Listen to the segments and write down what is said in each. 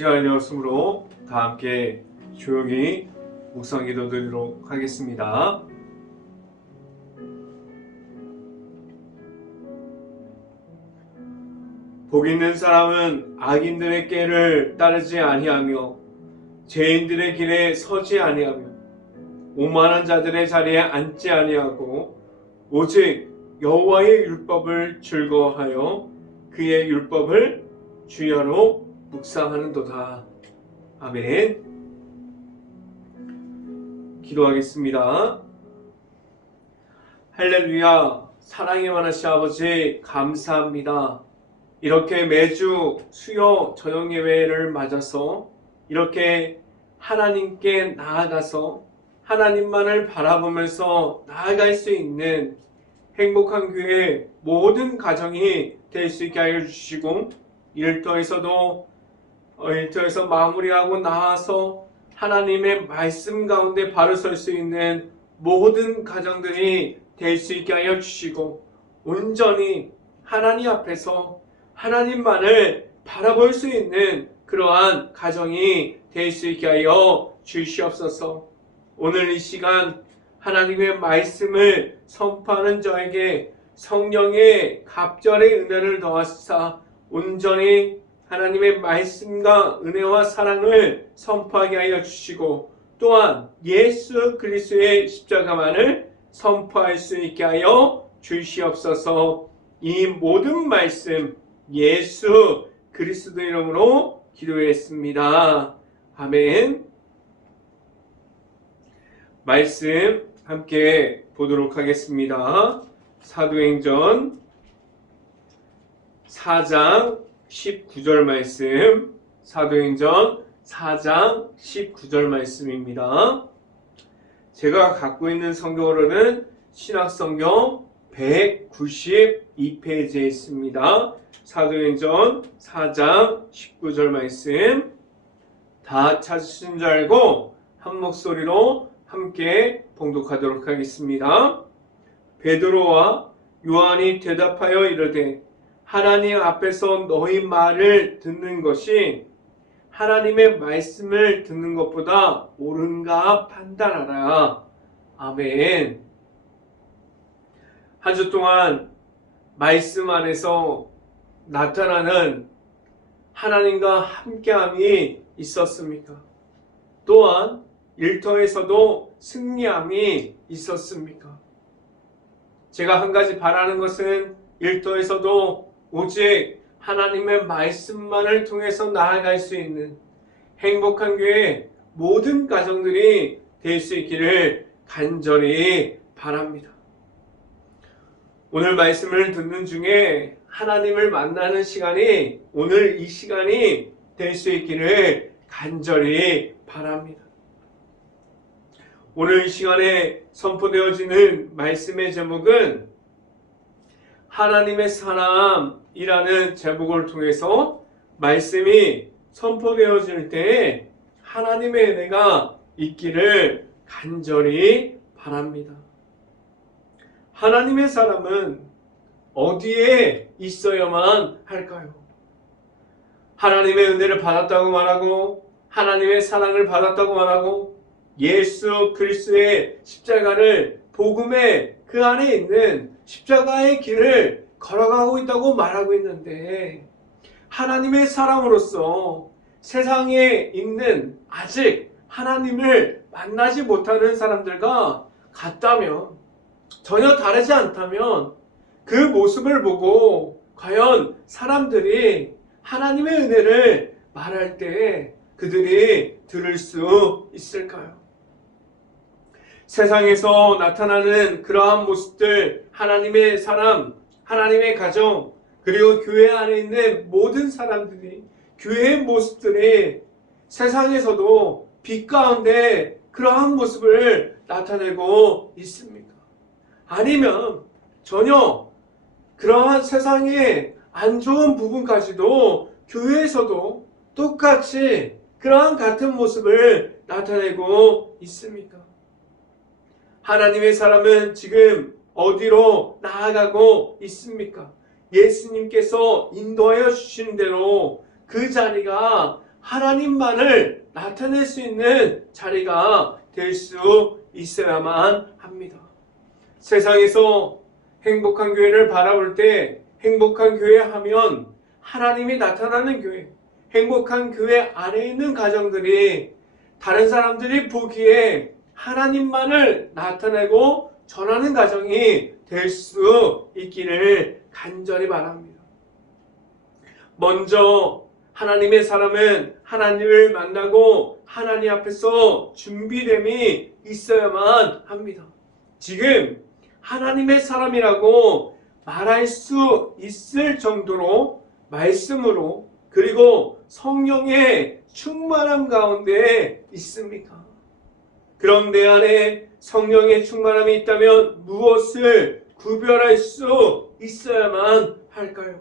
시간이 되었으므로 다 함께 조용히 묵상 기도 드리도록 하겠습니다. 복 있는 사람은 악인들의 꾀를 따르지 아니하며 죄인들의 길에 서지 아니하며 오만한 자들의 자리에 앉지 아니하고 오직 여호와의 율법을 즐거워하여 그의 율법을 주야로 묵상하는도다. 아멘. 기도하겠습니다. 할렐루야. 사랑의 많으신 아버지 감사합니다. 이렇게 매주 수요 저녁 예배를 맞아서 이렇게 하나님께 나아가서 하나님만을 바라보면서 나아갈 수 있는 행복한 교회 모든 가정이 될 수 있게 하여 주시고 일터에서 마무리하고 나와서 하나님의 말씀 가운데 바로 설 수 있는 모든 가정들이 될 수 있게 하여 주시고 온전히 하나님 앞에서 하나님만을 바라볼 수 있는 그러한 가정이 될 수 있게 하여 주시옵소서. 오늘 이 시간 하나님의 말씀을 선포하는 저에게 성령의 갑절의 은혜를 더하시사 온전히 하나님의 말씀과 은혜와 사랑을 선포하게 하여 주시고 또한 예수 그리스도의 십자가만을 선포할 수 있게 하여 주시옵소서. 이 모든 말씀 예수 그리스도 이름으로 기도했습니다. 아멘. 말씀 함께 보도록 하겠습니다. 사도행전 4장 19절 말씀, 사도행전 4장 19절 말씀입니다. 제가 갖고 있는 성경으로는 신약성경 192페이지에 있습니다. 사도행전 4장 19절 말씀 다 찾으신 줄 알고 한 목소리로 함께 봉독하도록 하겠습니다. 베드로와 요한이 대답하여 이르되 하나님 앞에서 너희 말을 듣는 것이 하나님의 말씀을 듣는 것보다 옳은가 판단하라. 아멘. 한 주 동안 말씀 안에서 나타나는 하나님과 함께함이 있었습니까? 또한 일터에서도 승리함이 있었습니까? 제가 한 가지 바라는 것은 일터에서도 오직 하나님의 말씀만을 통해서 나아갈 수 있는 행복한 교회 모든 가정들이 될 수 있기를 간절히 바랍니다. 오늘 말씀을 듣는 중에 하나님을 만나는 시간이 오늘 이 시간이 될 수 있기를 간절히 바랍니다. 오늘 이 시간에 선포되어지는 말씀의 제목은 하나님의 사람이라는 제목을 통해서 말씀이 선포되어질 때 하나님의 은혜가 있기를 간절히 바랍니다. 하나님의 사람은 어디에 있어야만 할까요? 하나님의 은혜를 받았다고 말하고 하나님의 사랑을 받았다고 말하고 예수 그리스도의 십자가를 복음의 그 안에 있는 십자가의 길을 걸어가고 있다고 말하고 있는데 하나님의 사람으로서 세상에 있는 아직 하나님을 만나지 못하는 사람들과 같다면 전혀 다르지 않다면 그 모습을 보고 과연 사람들이 하나님의 은혜를 말할 때 그들이 들을 수 있을까요? 세상에서 나타나는 그러한 모습들, 하나님의 사람, 하나님의 가정, 그리고 교회 안에 있는 모든 사람들이, 교회의 모습들이 세상에서도 빛 가운데 그러한 모습을 나타내고 있습니까? 아니면 전혀 그러한 세상의 안 좋은 부분까지도 교회에서도 똑같이 그러한 같은 모습을 나타내고 있습니까? 하나님의 사람은 지금 어디로 나아가고 있습니까? 예수님께서 인도하여 주신 대로 그 자리가 하나님만을 나타낼 수 있는 자리가 될 수 있어야만 합니다. 세상에서 행복한 교회를 바라볼 때 행복한 교회 하면 하나님이 나타나는 교회, 행복한 교회 안에 있는 가정들이 다른 사람들이 보기에 하나님만을 나타내고 전하는 가정이 될 수 있기를 간절히 바랍니다. 먼저 하나님의 사람은 하나님을 만나고 하나님 앞에서 준비됨이 있어야만 합니다. 지금 하나님의 사람이라고 말할 수 있을 정도로 말씀으로 그리고 성령의 충만함 가운데 있습니까? 그럼 내 안에 성령의 충만함이 있다면 무엇을 구별할 수 있어야만 할까요?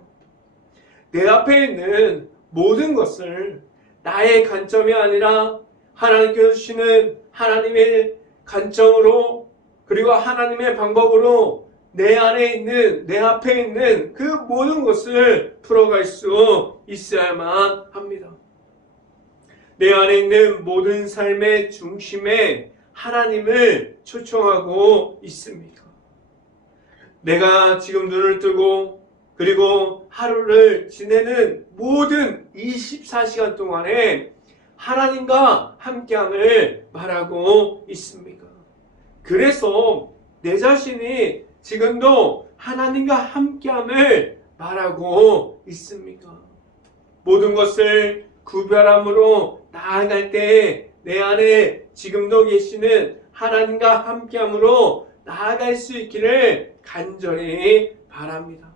내 앞에 있는 모든 것을 나의 관점이 아니라 하나님께서 주시는 하나님의 관점으로 그리고 하나님의 방법으로 내 안에 있는 내 앞에 있는 그 모든 것을 풀어갈 수 있어야만 합니다. 내 안에 있는 모든 삶의 중심에 하나님을 초청하고 있습니까? 내가 지금 눈을 뜨고 그리고 하루를 지내는 모든 24시간 동안에 하나님과 함께함을 말하고 있습니까? 그래서 내 자신이 지금도 하나님과 함께함을 말하고 있습니까? 모든 것을 구별함으로 나아갈 때 내 안에 지금도 계시는 하나님과 함께함으로 나아갈 수 있기를 간절히 바랍니다.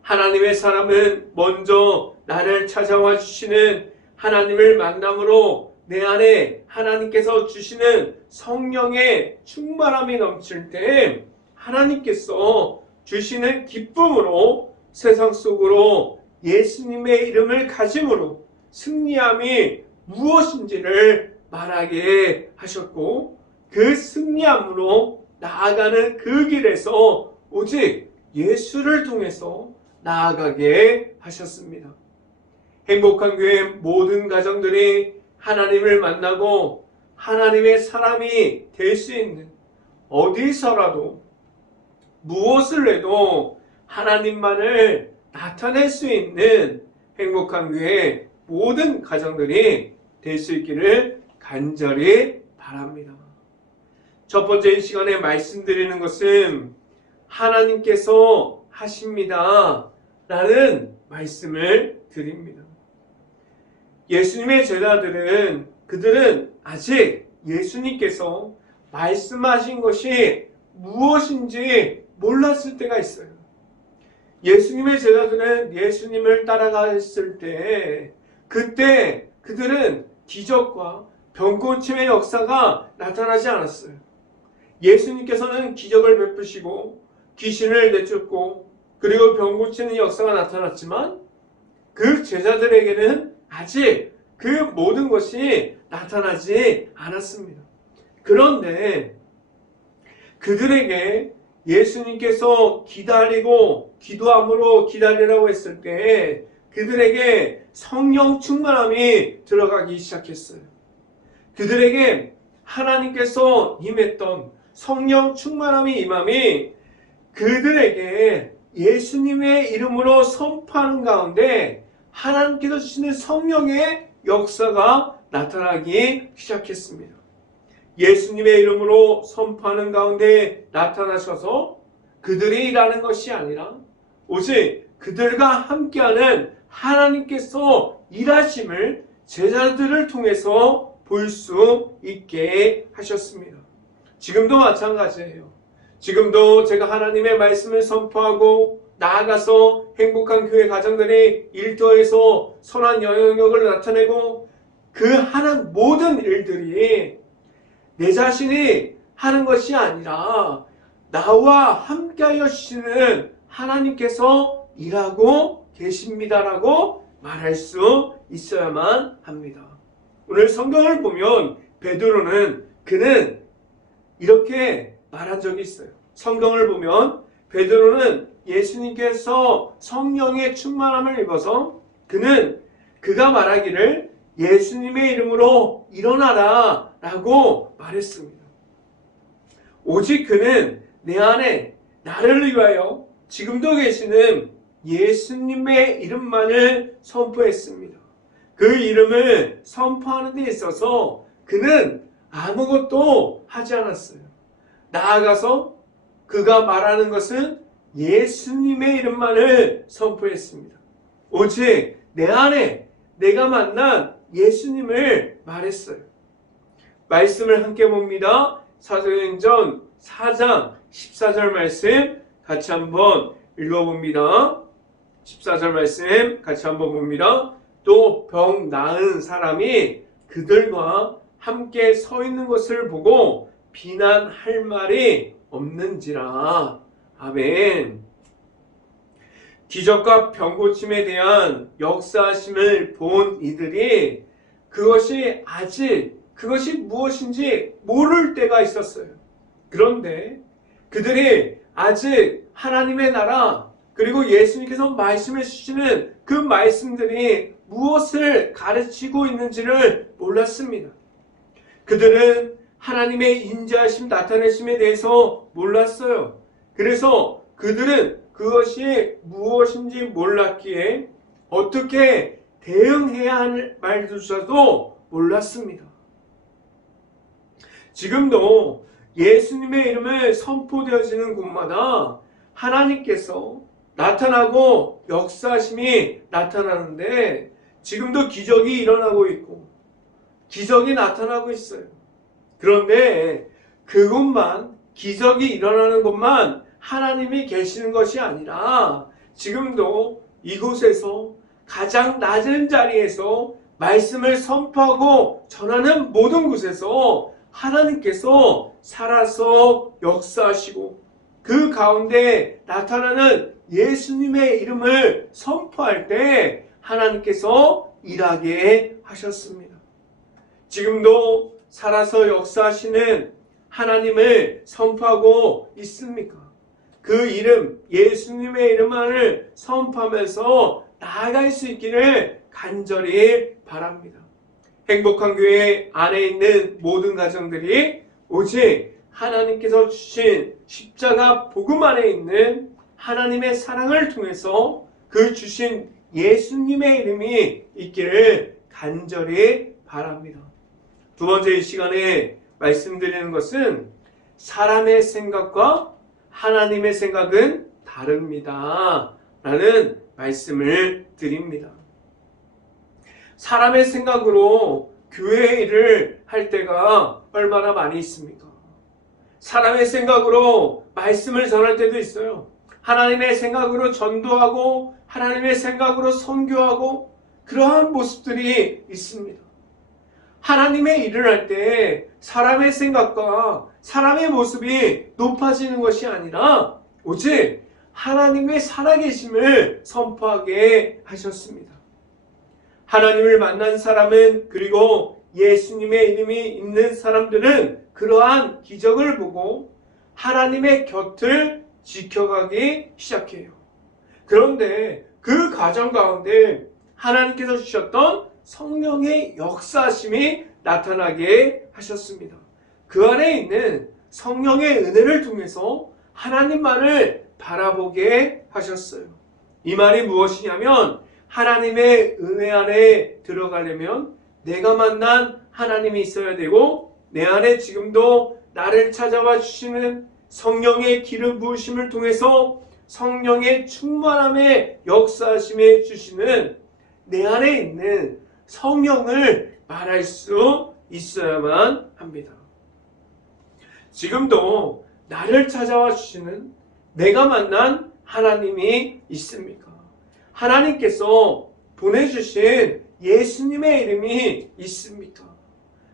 하나님의 사람은 먼저 나를 찾아와 주시는 하나님을 만남으로 내 안에 하나님께서 주시는 성령의 충만함이 넘칠 때 하나님께서 주시는 기쁨으로 세상 속으로 예수님의 이름을 가짐으로 승리함이 무엇인지를 말하게 하셨고 그 승리함으로 나아가는 그 길에서 오직 예수를 통해서 나아가게 하셨습니다. 행복한 교회 모든 가정들이 하나님을 만나고 하나님의 사람이 될 수 있는 어디서라도 무엇을 해도 하나님만을 나타낼 수 있는 행복한 교회 모든 가정들이 될 수 있기를 간절히 바랍니다. 첫 번째 이 시간에 말씀드리는 것은 하나님께서 하십니다 라는 말씀을 드립니다. 예수님의 제자들은 그들은 아직 예수님께서 말씀하신 것이 무엇인지 몰랐을 때가 있어요. 예수님의 제자들은 예수님을 따라갔을 때 그때 그들은 기적과 병고침의 역사가 나타나지 않았어요. 예수님께서는 기적을 베푸시고 귀신을 내쫓고 그리고 병고치는 역사가 나타났지만 그 제자들에게는 아직 그 모든 것이 나타나지 않았습니다. 그런데 그들에게 예수님께서 기다리고 기도함으로 기다리라고 했을 때 그들에게 성령 충만함이 들어가기 시작했어요. 그들에게 하나님께서 임했던 성령 충만함이 임함이 그들에게 예수님의 이름으로 선포하는 가운데 하나님께서 주시는 성령의 역사가 나타나기 시작했습니다. 예수님의 이름으로 선포하는 가운데 나타나셔서 그들이 일하는 것이 아니라 오직 그들과 함께하는 하나님께서 일하심을 제자들을 통해서 볼 수 있게 하셨습니다. 지금도 마찬가지예요. 지금도 제가 하나님의 말씀을 선포하고 나아가서 행복한 교회 가정들이 일터에서 선한 영향력을 나타내고 그 하는 모든 일들이 내 자신이 하는 것이 아니라 나와 함께하여 주시는 하나님께서 일하고 계십니다라고 말할 수 있어야만 합니다. 오늘 성경을 보면 베드로는 그는 이렇게 말한 적이 있어요. 성경을 보면 베드로는 예수님께서 성령의 충만함을 입어서 그가 말하기를 예수님의 이름으로 일어나라 라고 말했습니다. 오직 그는 내 안에 나를 위하여 지금도 계시는 예수님의 이름만을 선포했습니다. 그 이름을 선포하는 데 있어서 그는 아무것도 하지 않았어요. 나아가서 그가 말하는 것은 예수님의 이름만을 선포했습니다. 오직 내 안에 내가 만난 예수님을 말했어요. 말씀을 함께 봅니다. 사도행전 4장 14절 말씀 같이 한번 읽어봅니다. 14절 말씀 같이 한번 봅니다. 또 병 나은 사람이 그들과 함께 서 있는 것을 보고 비난할 말이 없는지라. 아멘. 기적과 병고침에 대한 역사하심을 본 이들이 그것이 무엇인지 모를 때가 있었어요. 그런데 그들이 아직 하나님의 나라 그리고 예수님께서 말씀해 주시는 그 말씀들이 무엇을 가르치고 있는지를 몰랐습니다. 그들은 하나님의 인자하심 나타내심에 대해서 몰랐어요. 그래서 그들은 그것이 무엇인지 몰랐기에 어떻게 대응해야 할 말조차도 몰랐습니다. 지금도 예수님의 이름을 선포되어지는 곳마다 하나님께서 나타나고 역사하심이 나타나는데 지금도 기적이 일어나고 있고 기적이 나타나고 있어요. 그런데 그곳만 기적이 일어나는 곳만 하나님이 계시는 것이 아니라 지금도 이곳에서 가장 낮은 자리에서 말씀을 선포하고 전하는 모든 곳에서 하나님께서 살아서 역사하시고 그 가운데 나타나는 예수님의 이름을 선포할 때 하나님께서 일하게 하셨습니다. 지금도 살아서 역사하시는 하나님을 선포하고 있습니까? 그 이름, 예수님의 이름만을 선포하면서 나아갈 수 있기를 간절히 바랍니다. 행복한 교회 안에 있는 모든 가정들이 오직 하나님께서 주신 십자가 복음 안에 있는 하나님의 사랑을 통해서 그 주신 예수님의 이름이 있기를 간절히 바랍니다. 두 번째 이 시간에 말씀드리는 것은 사람의 생각과 하나님의 생각은 다릅니다. 라는 말씀을 드립니다. 사람의 생각으로 교회 일을 할 때가 얼마나 많이 있습니까? 사람의 생각으로 말씀을 전할 때도 있어요. 하나님의 생각으로 전도하고 하나님의 생각으로 선교하고 그러한 모습들이 있습니다. 하나님의 일을 할 때 사람의 생각과 사람의 모습이 높아지는 것이 아니라 오직 하나님의 살아계심을 선포하게 하셨습니다. 하나님을 만난 사람은 그리고 예수님의 이름이 있는 사람들은 그러한 기적을 보고 하나님의 곁을 지켜가기 시작해요. 그런데 그 과정 가운데 하나님께서 주셨던 성령의 역사하심이 나타나게 하셨습니다. 그 안에 있는 성령의 은혜를 통해서 하나님만을 바라보게 하셨어요. 이 말이 무엇이냐면 하나님의 은혜 안에 들어가려면 내가 만난 하나님이 있어야 되고 내 안에 지금도 나를 찾아와 주시는 성령의 기름 부으심을 통해서 성령의 충만함에 역사하심에 주시는 내 안에 있는 성령을 말할 수 있어야만 합니다. 지금도 나를 찾아와 주시는 내가 만난 하나님이 있습니까? 하나님께서 보내주신 예수님의 이름이 있습니까?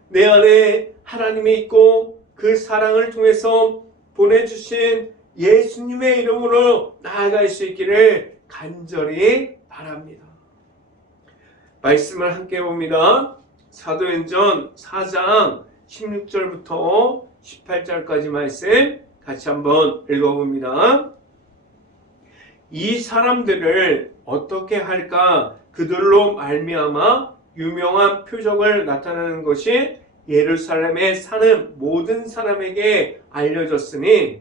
내 안에 하나님이 있고 그 사랑을 통해서 보내주신 예수님의 이름으로 나아갈 수 있기를 간절히 바랍니다. 말씀을 함께 봅니다. 사도행전 4장 16절부터 18절까지 말씀 같이 한번 읽어봅니다. 이 사람들을 어떻게 할까 그들로 말미암아 유명한 표적을 나타내는 것이 예루살렘에 사는 모든 사람에게 알려졌으니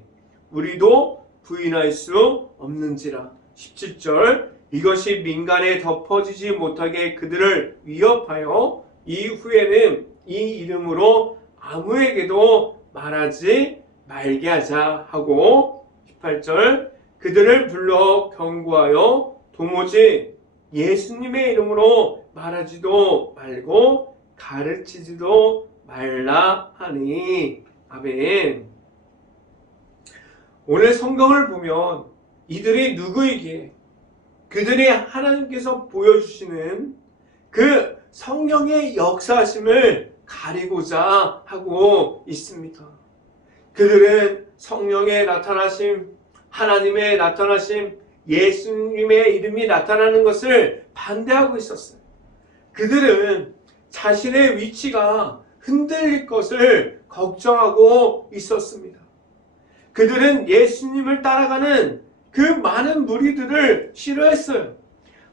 우리도 부인할 수 없는지라. 17절 이것이 민간에 덮어지지 못하게 그들을 위협하여 이후에는 이 이름으로 아무에게도 말하지 말게 하자 하고 18절 그들을 불러 경고하여 도무지 예수님의 이름으로 말하지도 말고 가르치지도 말라 하니. 아멘. 오늘 성경을 보면 이들이 누구이기에 그들이 하나님께서 보여주시는 그 성령의 역사하심을 가리고자 하고 있습니다. 그들은 성령의 나타나심, 하나님의 나타나심, 예수님의 이름이 나타나는 것을 반대하고 있었어요. 그들은 자신의 위치가 흔들릴 것을 걱정하고 있었습니다. 그들은 예수님을 따라가는 그 많은 무리들을 싫어했어요.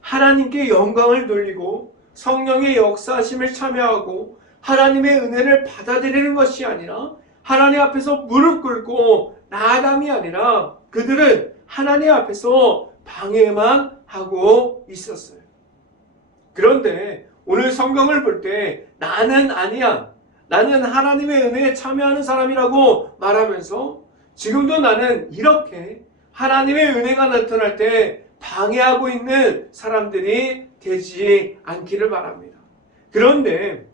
하나님께 영광을 돌리고 성령의 역사하심을 참여하고 하나님의 은혜를 받아들이는 것이 아니라 하나님 앞에서 무릎 꿇고 나아감이 아니라 그들은 하나님 앞에서 방해만 하고 있었어요. 그런데 오늘 성경을 볼 때 나는 아니야, 나는 하나님의 은혜에 참여하는 사람이라고 말하면서 지금도 나는 이렇게 하나님의 은혜가 나타날 때 방해하고 있는 사람들이 되지 않기를 바랍니다. 그런데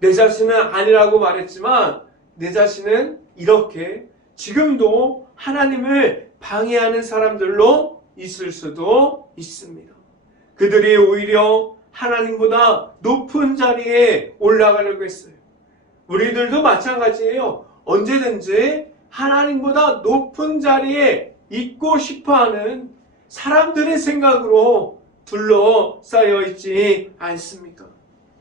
내 자신은 아니라고 말했지만 내 자신은 이렇게 지금도 하나님을 방해하는 사람들로 있을 수도 있습니다. 그들이 오히려 하나님보다 높은 자리에 올라가려고 했어요. 우리들도 마찬가지예요. 언제든지 하나님보다 높은 자리에 있고 싶어하는 사람들의 생각으로 둘러싸여 있지 않습니까?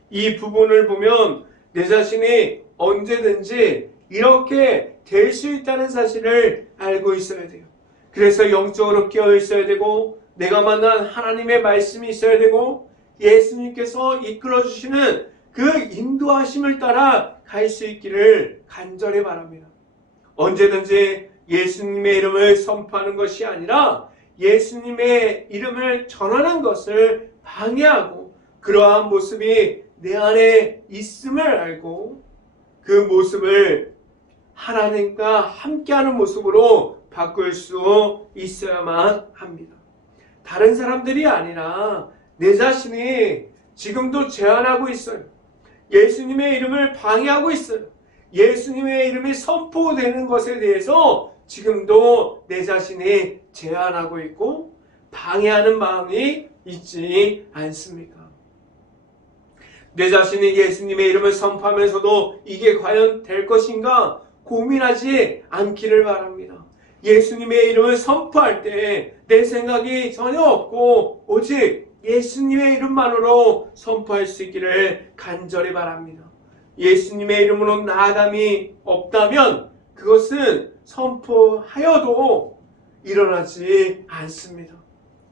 이 부분을 보면 내 자신이 언제든지 이렇게 될 수 있다는 사실을 알고 있어야 돼요. 그래서 영적으로 깨어 있어야 되고 내가 만난 하나님의 말씀이 있어야 되고 예수님께서 이끌어 주시는 그 인도하심을 따라 갈 수 있기를 간절히 바랍니다. 언제든지 예수님의 이름을 선포하는 것이 아니라 예수님의 이름을 전하는 것을 방해하고 그러한 모습이 내 안에 있음을 알고 그 모습을 하나님과 함께하는 모습으로 바꿀 수 있어야만 합니다. 다른 사람들이 아니라 내 자신이 지금도 제한하고 있어요. 예수님의 이름을 방해하고 있어요. 예수님의 이름이 선포되는 것에 대해서 지금도 내 자신이 제한하고 있고 방해하는 마음이 있지 않습니까? 내 자신이 예수님의 이름을 선포하면서도 이게 과연 될 것인가 고민하지 않기를 바랍니다. 예수님의 이름을 선포할 때 내 생각이 전혀 없고 오직 예수님의 이름만으로 선포할 수 있기를 간절히 바랍니다. 예수님의 이름으로 나아감이 없다면 그것은 선포하여도 일어나지 않습니다.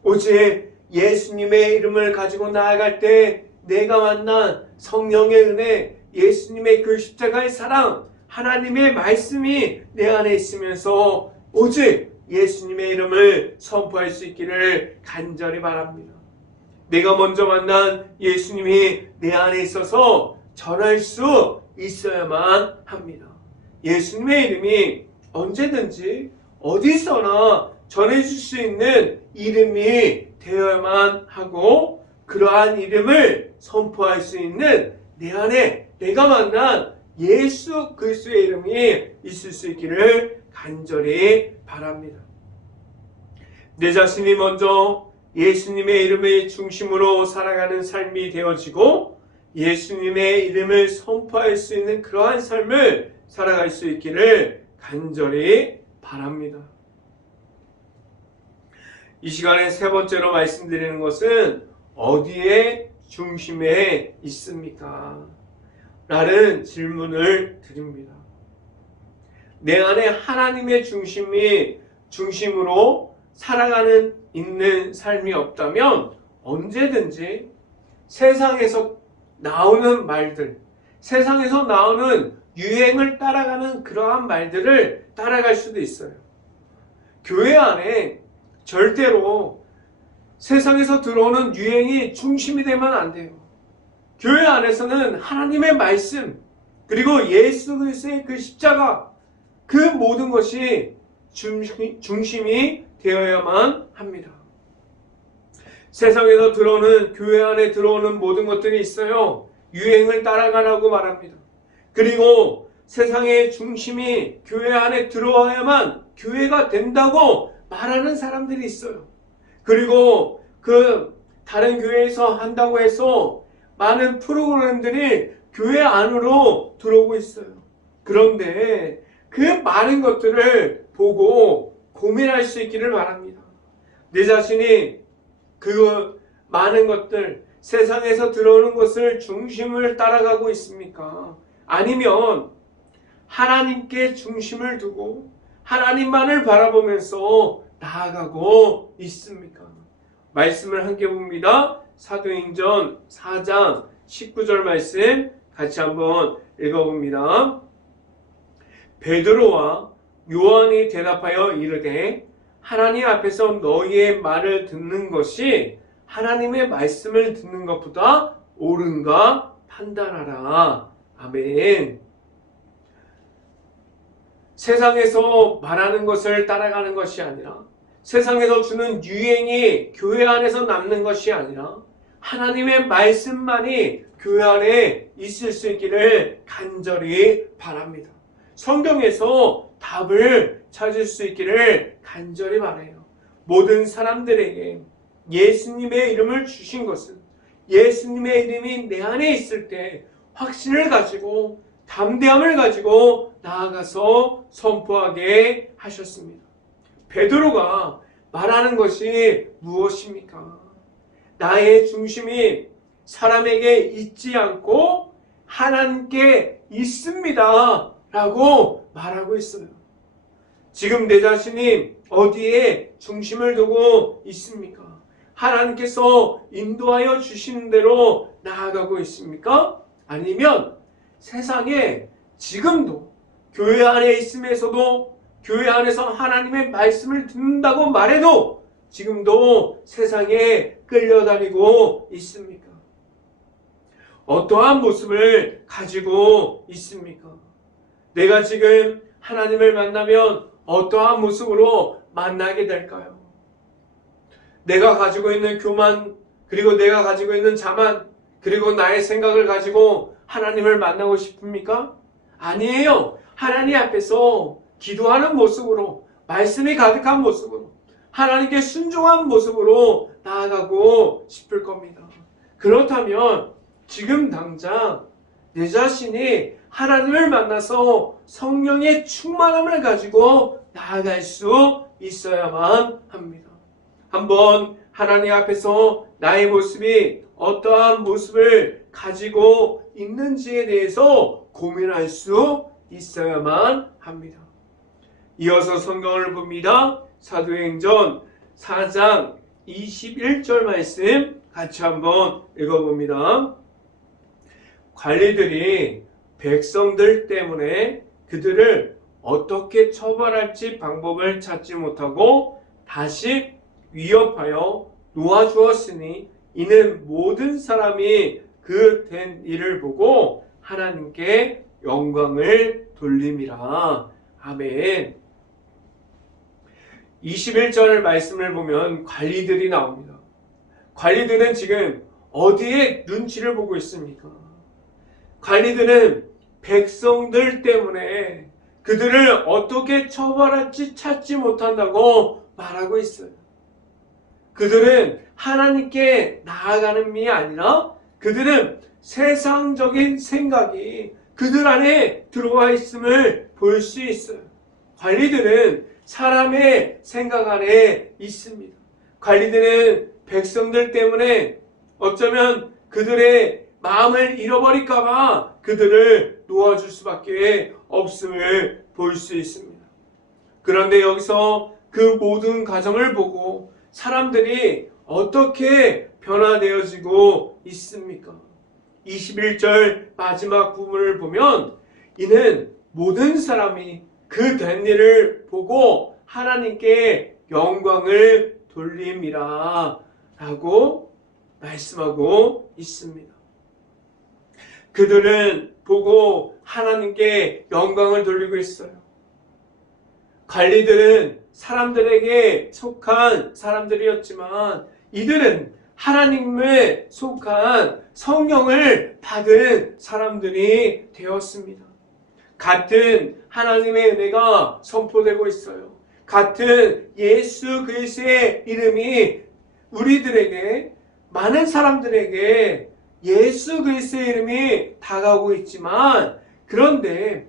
오직 예수님의 이름을 가지고 나아갈 때 내가 만난 성령의 은혜, 예수님의 그 십자가의 사랑, 하나님의 말씀이 내 안에 있으면서 오직 예수님의 이름을 선포할 수 있기를 간절히 바랍니다. 내가 먼저 만난 예수님이 내 안에 있어서 전할 수 있어야만 합니다. 예수님의 이름이 언제든지 어디서나 전해줄 수 있는 이름이 되어야만 하고 그러한 이름을 선포할 수 있는 내 안에 내가 만난 예수 그리스도의 이름이 있을 수 있기를 간절히 바랍니다. 내 자신이 먼저 예수님의 이름을 중심으로 살아가는 삶이 되어지고 예수님의 이름을 선포할 수 있는 그러한 삶을 살아갈 수 있기를 간절히 바랍니다. 이 시간에 세 번째로 말씀드리는 것은 어디에 중심에 있습니까? 라는 질문을 드립니다. 내 안에 하나님의 중심으로 살아가는 있는 삶이 없다면 언제든지 세상에서 나오는 말들, 세상에서 나오는 유행을 따라가는 그러한 말들을 따라갈 수도 있어요. 교회 안에 절대로 세상에서 들어오는 유행이 중심이 되면 안 돼요. 교회 안에서는 하나님의 말씀, 그리고 예수 그리스도의 그 십자가, 그 모든 것이 중심이 되어야만 합니다. 세상에서 들어오는, 교회 안에 들어오는 모든 것들이 있어요. 유행을 따라가라고 말합니다. 그리고 세상의 중심이 교회 안에 들어와야만 교회가 된다고 말하는 사람들이 있어요. 그리고 그 다른 교회에서 한다고 해서 많은 프로그램들이 교회 안으로 들어오고 있어요. 그런데 그 많은 것들을 보고 고민할 수 있기를 바랍니다. 내 자신이 그 많은 것들, 세상에서 들어오는 것을 중심을 따라가고 있습니까? 아니면 하나님께 중심을 두고 하나님만을 바라보면서 나아가고 있습니까? 말씀을 함께 봅니다. 사도행전 4장 19절 말씀 같이 한번 읽어봅니다. 베드로와 요한이 대답하여 이르되 하나님 앞에서 너희의 말을 듣는 것이 하나님의 말씀을 듣는 것보다 옳은가 판단하라. 아멘. 세상에서 말하는 것을 따라가는 것이 아니라, 세상에서 주는 유행이 교회 안에서 남는 것이 아니라 하나님의 말씀만이 교회 안에 있을 수 있기를 간절히 바랍니다. 성경에서 답을 찾을 수 있기를 간절히 바라요. 모든 사람들에게 예수님의 이름을 주신 것은 예수님의 이름이 내 안에 있을 때 확신을 가지고 담대함을 가지고 나아가서 선포하게 하셨습니다. 베드로가 말하는 것이 무엇입니까? 나의 중심이 사람에게 있지 않고 하나님께 있습니다 라고 말하고 있어요. 지금 내 자신이 어디에 중심을 두고 있습니까? 하나님께서 인도하여 주시는 대로 나아가고 있습니까? 아니면 세상에 지금도 교회 안에 있음에서도 교회 안에서 하나님의 말씀을 듣는다고 말해도 지금도 세상에 끌려다니고 있습니까? 어떠한 모습을 가지고 있습니까? 내가 지금 하나님을 만나면 어떠한 모습으로 만나게 될까요? 내가 가지고 있는 교만, 그리고 내가 가지고 있는 자만, 그리고 나의 생각을 가지고 하나님을 만나고 싶습니까? 아니에요. 하나님 앞에서 기도하는 모습으로, 말씀이 가득한 모습으로, 하나님께 순종한 모습으로 나아가고 싶을 겁니다. 그렇다면 지금 당장 내 자신이 하나님을 만나서 성령의 충만함을 가지고 나아갈 수 있어야만 합니다. 한번 하나님 앞에서 나의 모습이 어떠한 모습을 가지고 있는지에 대해서 고민할 수 있어야만 합니다. 이어서 성경을 봅니다. 사도행전 4장 21절 말씀 같이 한번 읽어봅니다. 관리들이 백성들 때문에 그들을 어떻게 처벌할지 방법을 찾지 못하고 다시 위협하여 놓아주었으니 이는 모든 사람이 그 된 일을 보고 하나님께 영광을 돌림이라. 아멘. 21절 말씀을 보면 관리들이 나옵니다. 관리들은 지금 어디에 눈치를 보고 있습니까? 관리들은 백성들 때문에 그들을 어떻게 처벌할지 찾지 못한다고 말하고 있어요. 그들은 하나님께 나아가는 게 아니라 그들은 세상적인 생각이 그들 안에 들어와 있음을 볼 수 있어요. 관리들은 사람의 생각 안에 있습니다. 관리들은 백성들 때문에 어쩌면 그들의 마음을 잃어버릴까봐 그들을 놓아줄 수밖에 없음을 볼 수 있습니다. 그런데 여기서 그 모든 과정을 보고 사람들이 어떻게 변화되어지고 있습니까? 21절 마지막 부분을 보면 이는 모든 사람이 그 된 일을 보고 하나님께 영광을 돌림이라 라고 말씀하고 있습니다. 그들은 보고 하나님께 영광을 돌리고 있어요. 관리들은 사람들에게 속한 사람들이었지만 이들은 하나님에 속한 성령을 받은 사람들이 되었습니다. 같은 하나님의 은혜가 선포되고 있어요. 같은 예수 그리스도의 이름이 우리들에게, 많은 사람들에게 예수 그리스도의 이름이 다가오고 있지만, 그런데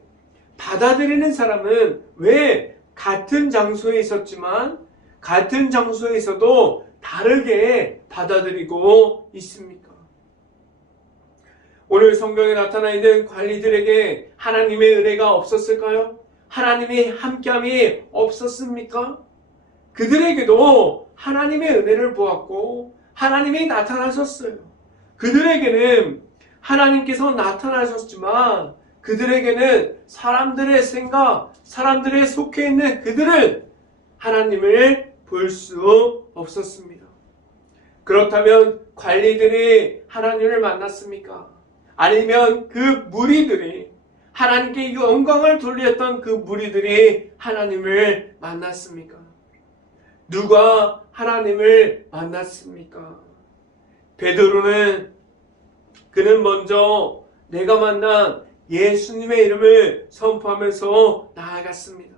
받아들이는 사람은 왜 같은 장소에 있었지만 같은 장소에 있어도 다르게 받아들이고 있습니까? 오늘 성경에 나타나 있는 관리들에게 하나님의 은혜가 없었을까요? 하나님의 함께함이 없었습니까? 그들에게도 하나님의 은혜를 보았고 하나님이 나타나셨어요. 그들에게는 하나님께서 나타나셨지만 그들에게는 사람들의 생각, 사람들의 속해 있는 그들은 하나님을 볼 수 없었습니다. 그렇다면 관리들이 하나님을 만났습니까? 아니면 그 무리들이, 하나님께 영광을 돌렸던 그 무리들이 하나님을 만났습니까? 누가 하나님을 만났습니까? 베드로는 그는 먼저 내가 만난 예수님의 이름을 선포하면서 나아갔습니다.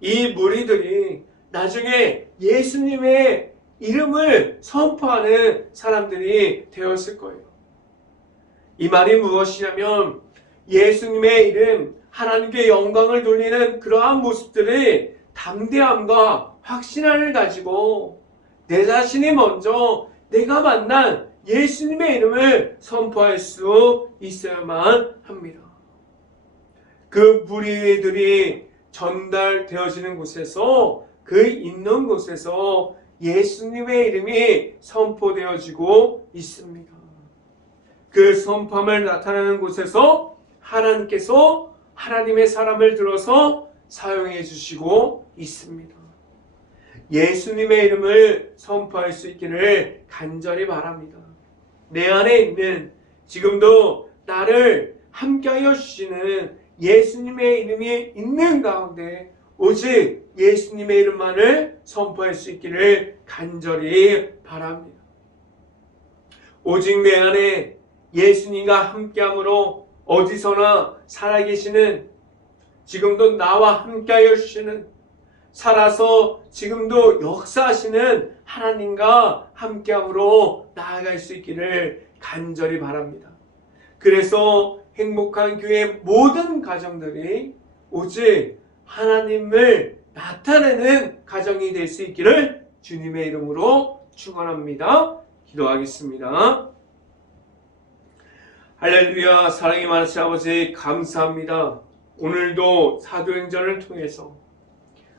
이 무리들이 나중에 예수님의 이름을 선포하는 사람들이 되었을 거예요. 이 말이 무엇이냐면 예수님의 이름, 하나님께 영광을 돌리는 그러한 모습들이 담대함과 확신함을 가지고 내 자신이 먼저 내가 만난 예수님의 이름을 선포할 수 있어야만 합니다. 그 무리들이 전달되어지는 곳에서, 그 있는 곳에서 예수님의 이름이 선포되어지고 있습니다. 그 선포함을 나타내는 곳에서 하나님께서 하나님의 사람을 들어서 사용해 주시고 있습니다. 예수님의 이름을 선포할 수 있기를 간절히 바랍니다. 내 안에 있는, 지금도 나를 함께하여 주시는 예수님의 이름이 있는 가운데 오직 예수님의 이름만을 선포할 수 있기를 간절히 바랍니다. 오직 내 안에 예수님과 함께함으로 어디서나 살아계시는, 지금도 나와 함께하여 주시는, 살아서 지금도 역사하시는 하나님과 함께함으로 나아갈 수 있기를 간절히 바랍니다. 그래서 행복한 교회 모든 가정들이 오직 하나님을 나타내는 가정이 될 수 있기를 주님의 이름으로 축원합니다. 기도하겠습니다. 할렐루야. 사랑이 많으신 아버지 감사합니다. 오늘도 사도행전을 통해서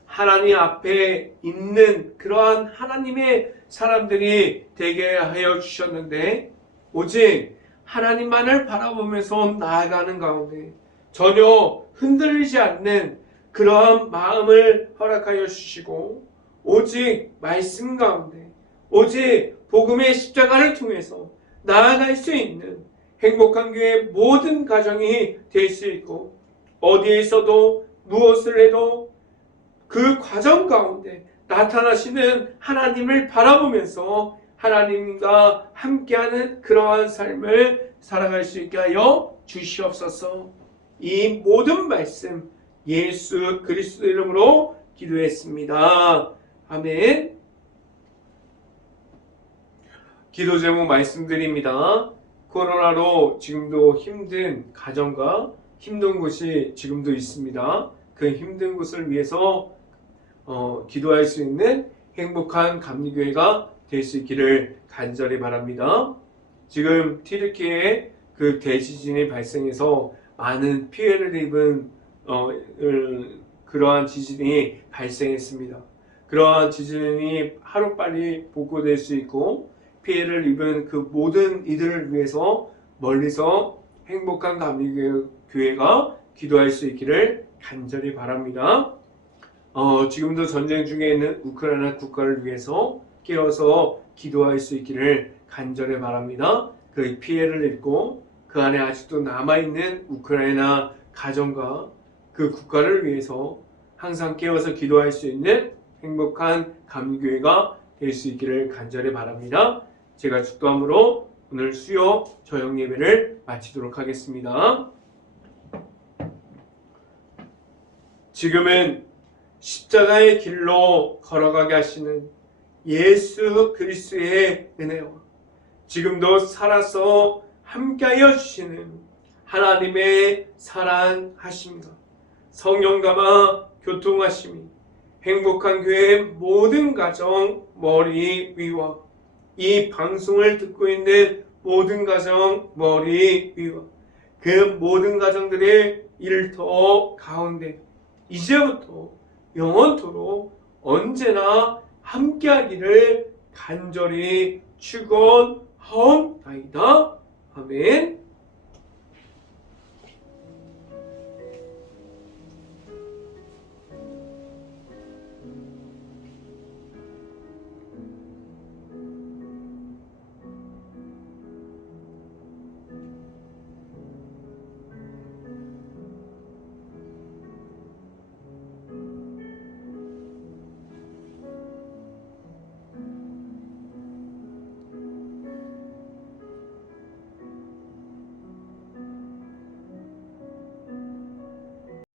하나님 앞에 있는 그러한 하나님의 사람들이 되게 하여 주셨는데 오직 하나님만을 바라보면서 나아가는 가운데 전혀 흔들리지 않는 그러한 마음을 허락하여 주시고 오직 말씀 가운데, 오직 복음의 십자가를 통해서 나아갈 수 있는 행복한 교회 모든 가정이 될 수 있고, 어디에 있어도 무엇을 해도 그 과정 가운데 나타나시는 하나님을 바라보면서 하나님과 함께하는 그러한 삶을 살아갈 수 있게 하여 주시옵소서. 이 모든 말씀 예수 그리스도 이름으로 기도했습니다. 아멘. 기도 제목 말씀드립니다. 코로나로 지금도 힘든 가정과 힘든 곳이 지금도 있습니다. 그 힘든 곳을 위해서 기도할 수 있는 행복한 감리교회가 될 수 있기를 간절히 바랍니다. 지금 튀르키예에 그 대지진이 발생해서 많은 피해를 입은 그러한 지진이 발생했습니다. 그러한 지진이 하루빨리 복구될 수 있고 피해를 입은 그 모든 이들을 위해서 멀리서 행복한 감리교회가 기도할 수 있기를 간절히 바랍니다. 지금도 전쟁 중에 있는 우크라이나 국가를 위해서 깨어서 기도할 수 있기를 간절히 바랍니다. 그 피해를 입고 그 안에 아직도 남아있는 우크라이나 가정과 그 국가를 위해서 항상 깨어서 기도할 수 있는 행복한 감리교회가 될 수 있기를 간절히 바랍니다. 제가 축도함으로 오늘 수요 저녁 예배를 마치도록 하겠습니다. 지금은 십자가의 길로 걸어가게 하시는 예수 그리스도의 은혜와 지금도 살아서 함께하여 주시는 하나님의 사랑하심과 성령감화 교통하심이 행복한 교회의 모든 가정 머리 위와 이 방송을 듣고 있는 모든 가정 머리 위와 그 모든 가정들의 일터 가운데 이제부터 영원토록 언제나 함께하기를 간절히 축원하옵나이다. 아멘.